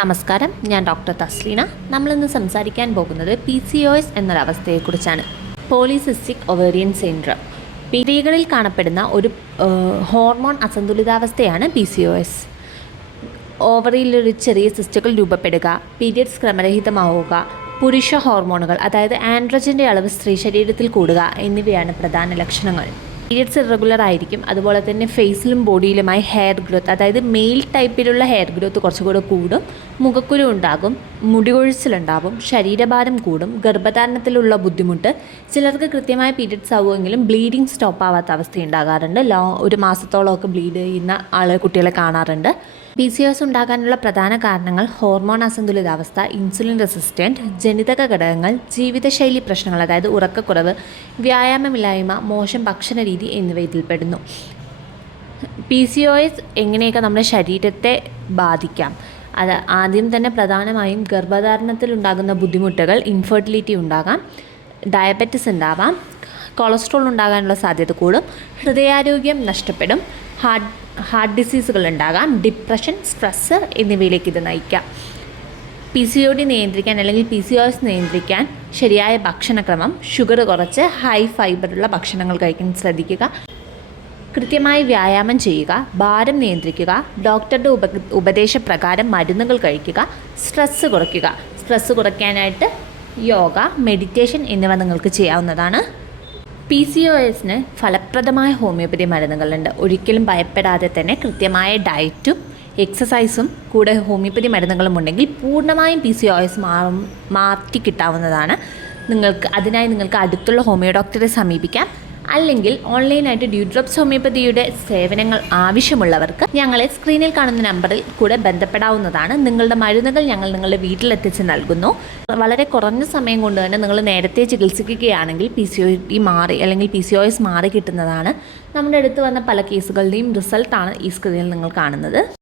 നമസ്കാരം, ഞാൻ ഡോക്ടർ തസ്ലീന. നമ്മളിന്ന് സംസാരിക്കാൻ പോകുന്നത് PCOS എന്നൊരവസ്ഥയെക്കുറിച്ചാണ്. Polycystic ovarian syndrome. സ്ത്രീകളിൽ കാണപ്പെടുന്ന ഒരു ഹോർമോൺ അസന്തുലിതാവസ്ഥയാണ് PCOS. ഓവറിയിലൊരു ചെറിയ സിസ്റ്റുകൾ രൂപപ്പെടുക, പീരിയഡ്സ് ക്രമരഹിതമാവുക, പുരുഷ ഹോർമോണുകൾ അതായത് ആൻഡ്രോജൻ്റെ അളവ് സ്ത്രീ ശരീരത്തിൽ കൂടുക എന്നിവയാണ് പ്രധാന ലക്ഷണങ്ങൾ. പീരിയഡ്സ് ഇറഗുലർ ആയിരിക്കും. അതുപോലെ തന്നെ ഫേസിലും ബോഡിയിലുമായി ഹെയർ ഗ്രോത്ത്, അതായത് മെയിൽ ടൈപ്പിലുള്ള ഹെയർ ഗ്രോത്ത് കുറച്ചുകൂടെ കൂടും, മുഖക്കുരു ഉണ്ടാകും, മുടികൊഴിച്ചിലുണ്ടാകും, ശരീരഭാരം കൂടും, ഗർഭധാരണത്തിലുള്ള ബുദ്ധിമുട്ട്, ചിലർക്ക് കൃത്യമായ പീരിയഡ്സ് ആവുമെങ്കിലും ബ്ലീഡിങ് സ്റ്റോപ്പ് ആവാത്ത അവസ്ഥയുണ്ടാകാറുണ്ട്. ഒരു മാസത്തോളമൊക്കെ ബ്ലീഡ് ചെയ്യുന്ന കുട്ടികളെ കാണാറുണ്ട്. PCOS ഉണ്ടാകാനുള്ള പ്രധാന കാരണങ്ങൾ ഹോർമോൺ അസന്തുലിതാവസ്ഥ, ഇൻസുലിൻ റെസിസ്റ്റൻറ്റ്, ജനിതക ഘടകങ്ങൾ, ജീവിതശൈലി പ്രശ്നങ്ങൾ അതായത് ഉറക്കക്കുറവ്, വ്യായാമമില്ലായ്മ, മോശം ഭക്ഷണ രീതി എന്നിവ ഇതിൽപ്പെടുന്നു. PCOS എങ്ങനെയൊക്കെ നമ്മുടെ ശരീരത്തെ ബാധിക്കാം? അത് ആദ്യം തന്നെ പ്രധാനമായും ഗർഭധാരണത്തിലുണ്ടാകുന്ന ബുദ്ധിമുട്ടുകൾ, ഇൻഫെർട്ടിലിറ്റി ഉണ്ടാകാം, ഡയബറ്റിസ് ഉണ്ടാവാം, കൊളസ്ട്രോൾ ഉണ്ടാകാനുള്ള സാധ്യത കൂടും, ഹൃദയാരോഗ്യം നഷ്ടപ്പെടും, ഹാർട്ട് ഡിസീസുകൾ ഉണ്ടാകാം, ഡിപ്രഷൻ, സ്ട്രെസ്സ് എന്നിവയിലേക്ക് ഇത് നയിക്കാം. PCOD നിയന്ത്രിക്കാൻ അല്ലെങ്കിൽ PCOS നിയന്ത്രിക്കാൻ ശരിയായ ഭക്ഷണക്രമം, ഷുഗർ കുറച്ച് ഹൈ ഫൈബറുള്ള ഭക്ഷണങ്ങൾ കഴിക്കാൻ ശ്രദ്ധിക്കുക, കൃത്യമായി വ്യായാമം ചെയ്യുക, ഭാരം നിയന്ത്രിക്കുക, ഡോക്ടറുടെ ഉപദേശപ്രകാരം മരുന്നുകൾ കഴിക്കുക, സ്ട്രെസ്സ് കുറയ്ക്കുക. സ്ട്രെസ്സ് കുറയ്ക്കാനായിട്ട് യോഗ, മെഡിറ്റേഷൻ എന്നിവ നിങ്ങൾക്ക് ചെയ്യാവുന്നതാണ്. PCOSന് ഫലപ്രദമായ ഹോമിയോപ്പതി മരുന്നുകളുണ്ട്. ഒരിക്കലും ഭയപ്പെടാതെ തന്നെ കൃത്യമായ ഡയറ്റും എക്സസൈസും കൂടെ ഹോമിയോപ്പതി മരുന്നുകളും ഉണ്ടെങ്കിൽ പൂർണ്ണമായും PCOS മാറ്റി കിട്ടാവുന്നതാണ്. അതിനായി നിങ്ങൾക്ക് അടുത്തുള്ള ഹോമിയോ ഡോക്ടറെ സമീപിക്കാം. അല്ലെങ്കിൽ ഓൺലൈനായിട്ട് ഡ്യൂഡ്രോപ്സ് ഹോമിയോപ്പതിയുടെ സേവനങ്ങൾ ആവശ്യമുള്ളവർക്ക് ഞങ്ങളെ സ്ക്രീനിൽ കാണുന്ന നമ്പറിൽ കൂടെ ബന്ധപ്പെടാവുന്നതാണ്. നിങ്ങളുടെ മരുന്നുകൾ ഞങ്ങൾ നിങ്ങളുടെ വീട്ടിലെത്തിച്ച് നൽകുന്നു. വളരെ കുറഞ്ഞ സമയം കൊണ്ട് തന്നെ നിങ്ങൾ നേരത്തെ ചികിത്സിക്കുകയാണെങ്കിൽ PCOD മാറി അല്ലെങ്കിൽ PCOS മാറി കിട്ടുന്നതാണ്. നമ്മുടെ അടുത്ത് വന്ന പല കേസുകളുടെയും റിസൾട്ടാണ് ഈ സ്ക്രീനിൽ നിങ്ങൾ കാണുന്നത്.